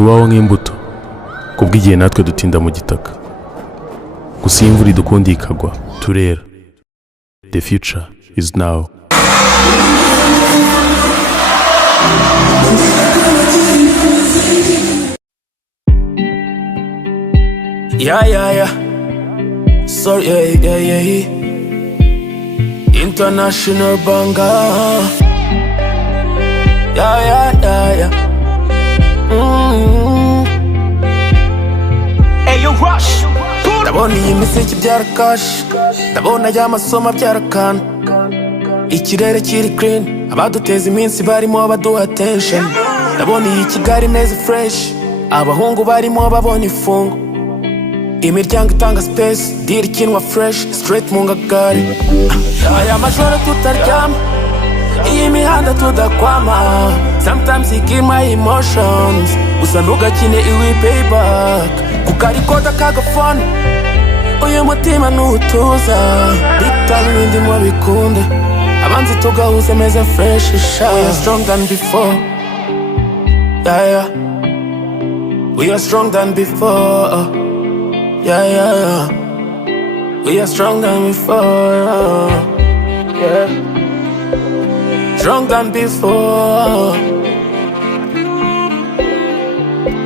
tubaho nk'imbuto kubw'igihe natwe dutinda mu gitaka, gusa iyo imvura idukundi ikagwa turera. The future is now. Yeah. Sorry, yeah. International banger. Yeah. Hey, you rush. Ndabona iyi miseke ibyara kashi, ndabona ya masomo abyara kana. Ikirere kiri clean, abaduteza iminsi barimo baduha attention. Ndabona iyi Kigali neza fresh, abahungu barimo babona ifungo. Imiryango itanga space, deal ikinwa fresh, straight mu ngagari. Aya majoro tutaryama, iyi mihanda tudakwama. Sometimes you kill my emotions, gusa ntugakine iwi payback. Kukarikoda kagafone, uyu mutima nutuza. Big time ibindi mwabikunde, abanzi tugahuze meza fresh sha. We are strong than before, yeah. We are strong than before, yeah. We are strong than before, yeah. Strong than before.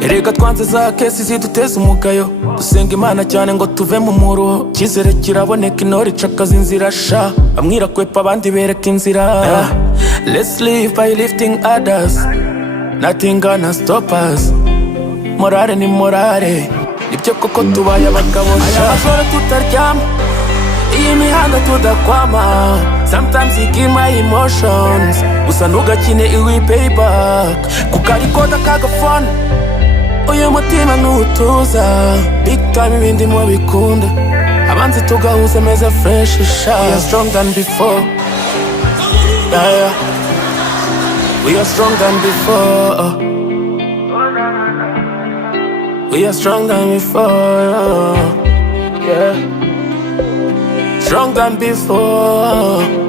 Erega twanze za kesi ziduteza umugayo, dusenga Imana cyane ngo tuve mu muruho. Cyizere kiraboneka intore icakaza inzira sha, bamwira kwepa abandi bereka inzira. Let's live by lifting others, nothing gonna stop us. Morale ni morale, nibyo koko tubaye abagabo sha. Aya majoro tutaryama, iyi mihanda tudakwama. Sometimes you kill my emotions, gusa ntugakine iwi payback. Kukarikoda kagafone, uyu mutima nutuza. Big time ibindi mwabikunde, abanzi tugahuze meza fresh sha. We are strong than before, yeah. We are strong than before, we are strong than before, yeah. Strong than before.